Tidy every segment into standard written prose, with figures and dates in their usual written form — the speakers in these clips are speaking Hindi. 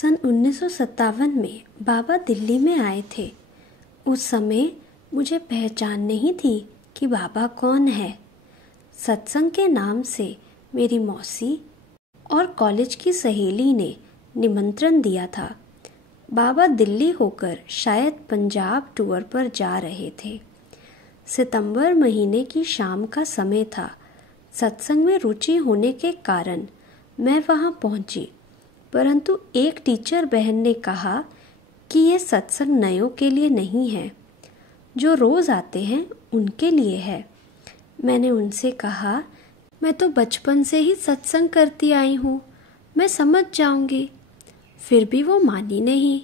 सन 1957 में बाबा दिल्ली में आए थे। उस समय मुझे पहचान नहीं थी कि बाबा कौन है। सत्संग के नाम से मेरी मौसी और कॉलेज की सहेली ने निमंत्रण दिया था। बाबा दिल्ली होकर शायद पंजाब टूर पर जा रहे थे। सितंबर महीने की शाम का समय था। सत्संग में रुचि होने के कारण मैं वहां पहुंची, परंतु एक टीचर बहन ने कहा कि यह सत्संग नयों के लिए नहीं है, जो रोज़ आते हैं उनके लिए है। मैंने उनसे कहा, मैं तो बचपन से ही सत्संग करती आई हूँ, मैं समझ जाऊंगी। फिर भी वो मानी नहीं।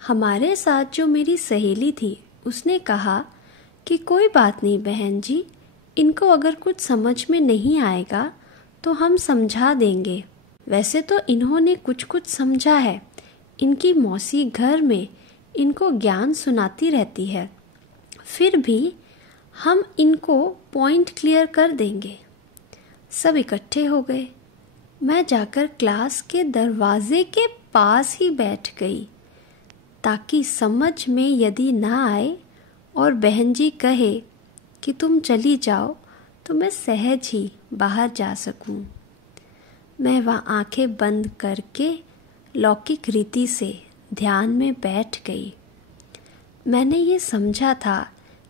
हमारे साथ जो मेरी सहेली थी उसने कहा कि कोई बात नहीं बहन जी, इनको अगर कुछ समझ में नहीं आएगा तो हम समझा देंगे। वैसे तो इन्होंने कुछ कुछ समझा है। इनकी मौसी घर में इनको ज्ञान सुनाती रहती है। फिर भी हम इनको पॉइंट क्लियर कर देंगे। सब इकट्ठे हो गए। मैं जाकर क्लास के दरवाजे के पास ही बैठ गई, ताकि समझ में यदि ना आए और बहन जी कहे कि तुम चली जाओ तो मैं सहज ही बाहर जा सकूं। मैं वहाँ आंखें बंद करके लौकिक रीति से ध्यान में बैठ गई। मैंने ये समझा था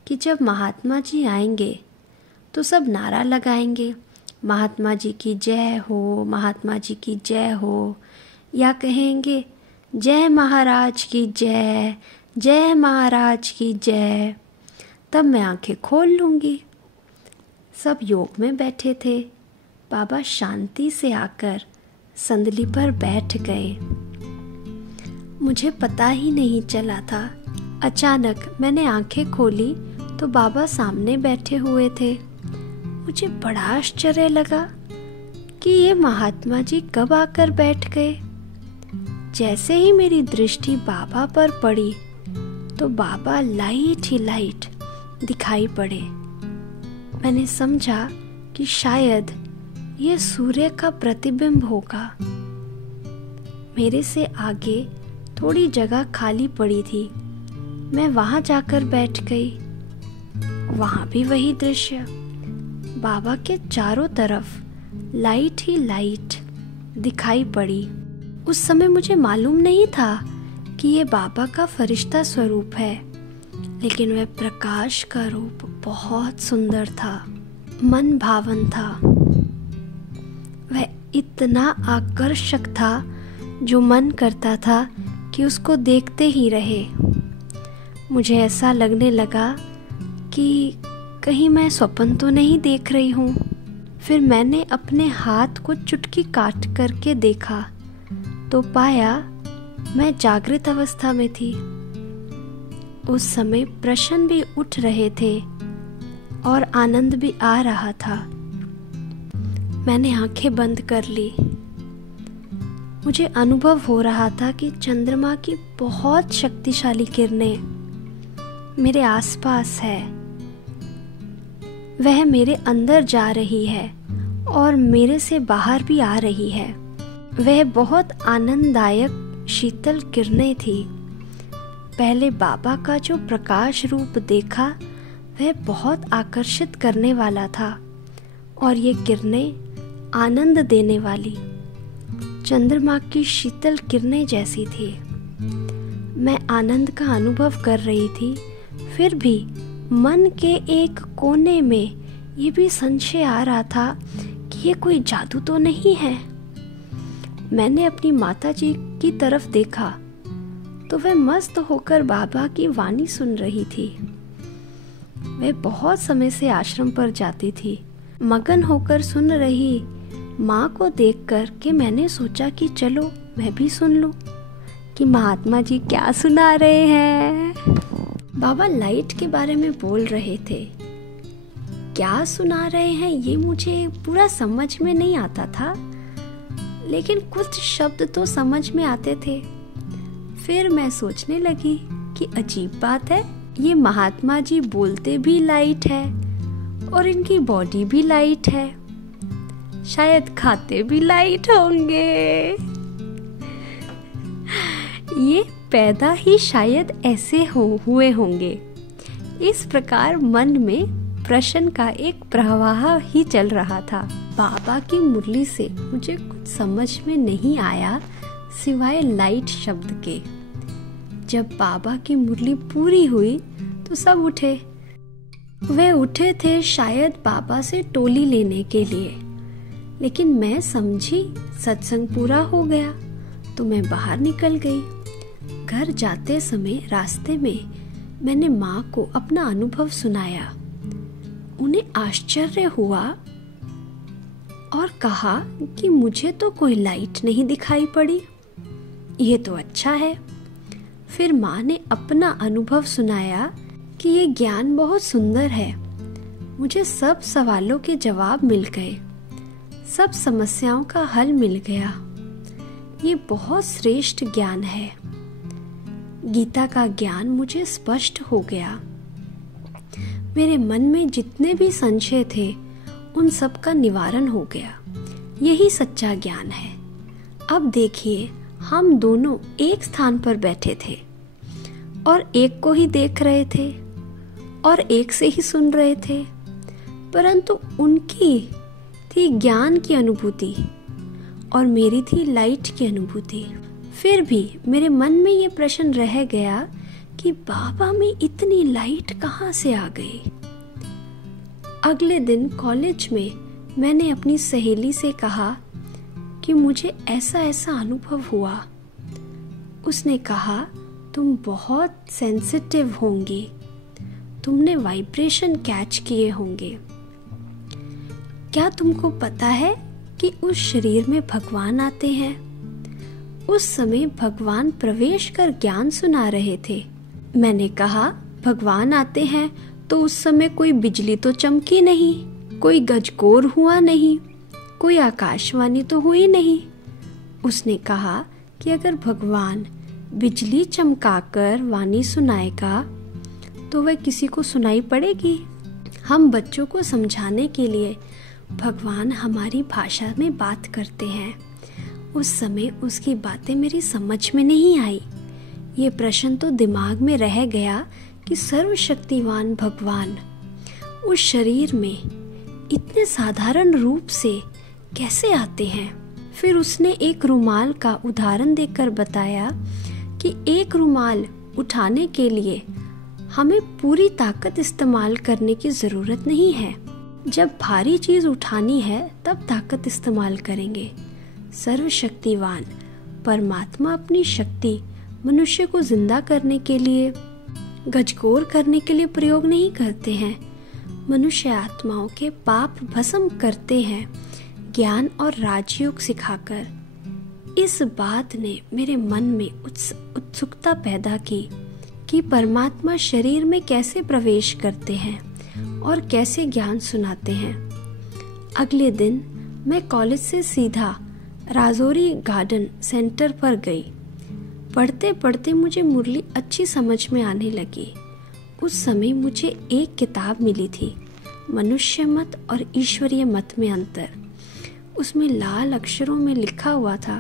कि जब महात्मा जी आएंगे तो सब नारा लगाएंगे, महात्मा जी की जय हो, महात्मा जी की जय हो, या कहेंगे जय महाराज की जय, जय महाराज की जय। तब मैं आंखें खोल लूँगी। सब योग में बैठे थे। बाबा शांति से आकर संदली पर बैठ गए। मुझे पता ही नहीं चला था। अचानक मैंने आंखें खोली तो बाबा सामने बैठे हुए थे। मुझे बड़ा आश्चर्य लगा कि ये महात्मा जी कब आकर बैठ गए। जैसे ही मेरी दृष्टि बाबा पर पड़ी तो बाबा लाइट ही लाइट दिखाई पड़े। मैंने समझा कि शायद यह सूर्य का प्रतिबिंब होगा। मेरे से आगे थोड़ी जगह खाली पड़ी थी। मैं वहां जाकर बैठ गई। वहां भी वही दृश्य। बाबा के चारों तरफ लाइट ही लाइट दिखाई पड़ी। उस समय मुझे मालूम नहीं था कि यह बाबा का फरिश्ता स्वरूप है, लेकिन वह प्रकाश का रूप बहुत सुंदर था, मन भावन था। वह इतना आकर्षक था जो मन करता था कि उसको देखते ही रहे। मुझे ऐसा लगने लगा कि कहीं मैं स्वप्न तो नहीं देख रही हूँ। फिर मैंने अपने हाथ को चुटकी काट करके देखा तो पाया मैं जागृत अवस्था में थी। उस समय प्रश्न भी उठ रहे थे और आनंद भी आ रहा था। मैंने आंखें बंद कर ली। मुझे अनुभव हो रहा था कि चंद्रमा की बहुत शक्तिशाली किरणें मेरे आसपास है। वह मेरे अंदर जा रही है और मेरे से बाहर भी आ रही है। वह बहुत आनंददायक शीतल किरणें थी। पहले बाबा का जो प्रकाश रूप देखा वह बहुत आकर्षित करने वाला था और ये किरणें आनंद देने वाली चंद्रमा की शीतल किरणें जैसी थी। मैं आनंद का अनुभव कर रही थी। फिर भी मन के एक कोने में ये भी संशय आ रहा था कि ये कोई जादू तो नहीं है। मैंने अपनी माता जी की तरफ देखा तो वह मस्त होकर बाबा की वाणी सुन रही थी। वह बहुत समय से आश्रम पर जाती थी। मगन होकर सुन रही माँ को देखकर के मैंने सोचा कि चलो मैं भी सुन लूं कि महात्मा जी क्या सुना रहे हैं। बाबा लाइट के बारे में बोल रहे थे। क्या सुना रहे हैं ये मुझे पूरा समझ में नहीं आता था, लेकिन कुछ शब्द तो समझ में आते थे। फिर मैं सोचने लगी कि अजीब बात है, ये महात्मा जी बोलते भी लाइट है और इनकी बॉडी भी लाइट है, शायद खाते भी लाइट होंगे। ये पैदा ही शायद ऐसे हुए होंगे। इस प्रकार मन में प्रश्न का एक प्रवाह ही चल रहा था। बाबा की मुरली से मुझे कुछ समझ में नहीं आया सिवाय लाइट शब्द के। जब बाबा की मुरली पूरी हुई तो सब उठे। वे उठे थे शायद बाबा से टोली लेने के लिए, लेकिन मैं समझी सत्संग पूरा हो गया तो मैं बाहर निकल गई। घर जाते समय रास्ते में मैंने माँ को अपना अनुभव सुनाया। उन्हें आश्चर्य हुआ और कहा कि मुझे तो कोई लाइट नहीं दिखाई पड़ी, ये तो अच्छा है। फिर माँ ने अपना अनुभव सुनाया कि ये ज्ञान बहुत सुंदर है। मुझे सब सवालों के जवाब मिल गए, सब समस्याओं का हल मिल गया। ये बहुत श्रेष्ठ ज्ञान है। गीता का ज्ञान मुझे स्पष्ट हो गया। मेरे मन में जितने भी संशय थे उन सब का निवारण हो गया। यही सच्चा ज्ञान है। अब देखिए, हम दोनों एक स्थान पर बैठे थे और एक को ही देख रहे थे और एक से ही सुन रहे थे, परंतु उनकी थी ज्ञान की अनुभूति और मेरी थी लाइट की अनुभूति। फिर भी मेरे मन में ये प्रश्न रह गया कि बाबा में इतनी लाइट कहाँ से आ गई। अगले दिन कॉलेज में मैंने अपनी सहेली से कहा कि मुझे ऐसा ऐसा अनुभव हुआ। उसने कहा, तुम बहुत सेंसिटिव होंगी, तुमने वाइब्रेशन कैच किए होंगे। क्या तुमको पता है कि उस शरीर में भगवान आते हैं? उस समय भगवान प्रवेश कर ज्ञान सुना रहे थे। मैंने कहा, भगवान आते हैं तो उस समय कोई बिजली तो चमकी नहीं, कोई गजगोर हुआ नहीं, कोई आकाशवाणी तो हुई नहीं। उसने कहा कि अगर भगवान बिजली चमकाकर वाणी सुनाएगा तो वह किसी को सुनाई पड़ेगी। हम बच्चों को समझाने के लिए भगवान हमारी भाषा में बात करते हैं। उस समय उसकी बातें मेरी समझ में नहीं आई। ये प्रश्न तो दिमाग में रह गया कि सर्वशक्तिवान भगवान उस शरीर में इतने साधारण रूप से कैसे आते हैं। फिर उसने एक रुमाल का उदाहरण देकर बताया कि एक रुमाल उठाने के लिए हमें पूरी ताकत इस्तेमाल करने की जरूरत नहीं है। जब भारी चीज उठानी है तब ताकत इस्तेमाल करेंगे। सर्वशक्तिवान परमात्मा अपनी शक्ति मनुष्य को जिंदा करने के लिए, गजगोर करने के लिए प्रयोग नहीं करते हैं। मनुष्य आत्माओं के पाप भस्म करते हैं ज्ञान और राजयोग सिखाकर। इस बात ने मेरे मन में उत्सुकता पैदा की कि परमात्मा शरीर में कैसे प्रवेश करते हैं और कैसे ज्ञान सुनाते हैं। अगले दिन मैं कॉलेज से सीधा राजौरी गार्डन सेंटर पर गई। पढ़ते पढ़ते मुझे मुरली अच्छी समझ में आने लगी। उस समय मुझे एक किताब मिली थी, मनुष्य मत और ईश्वरीय मत में अंतर। उसमें लाल अक्षरों में लिखा हुआ था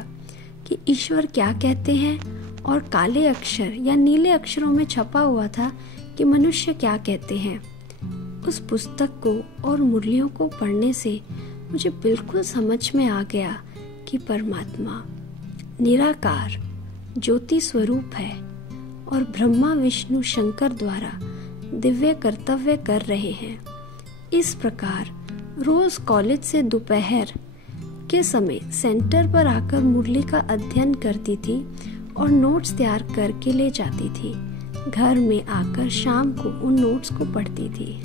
कि ईश्वर क्या कहते हैं और काले अक्षर या नीले अक्षरों में छपा हुआ था कि मनुष्य क्या कहते हैं। उस पुस्तक को और मुरलियों को पढ़ने से मुझे बिल्कुल समझ में आ गया कि परमात्मा निराकार ज्योति स्वरूप है और ब्रह्मा विष्णु शंकर द्वारा दिव्य कर्तव्य कर रहे हैं। इस प्रकार रोज कॉलेज से दोपहर के समय सेंटर पर आकर मुरली का अध्ययन करती थी और नोट्स तैयार करके ले जाती थी। घर में आकर शाम को उन नोट्स को पढ़ती थी।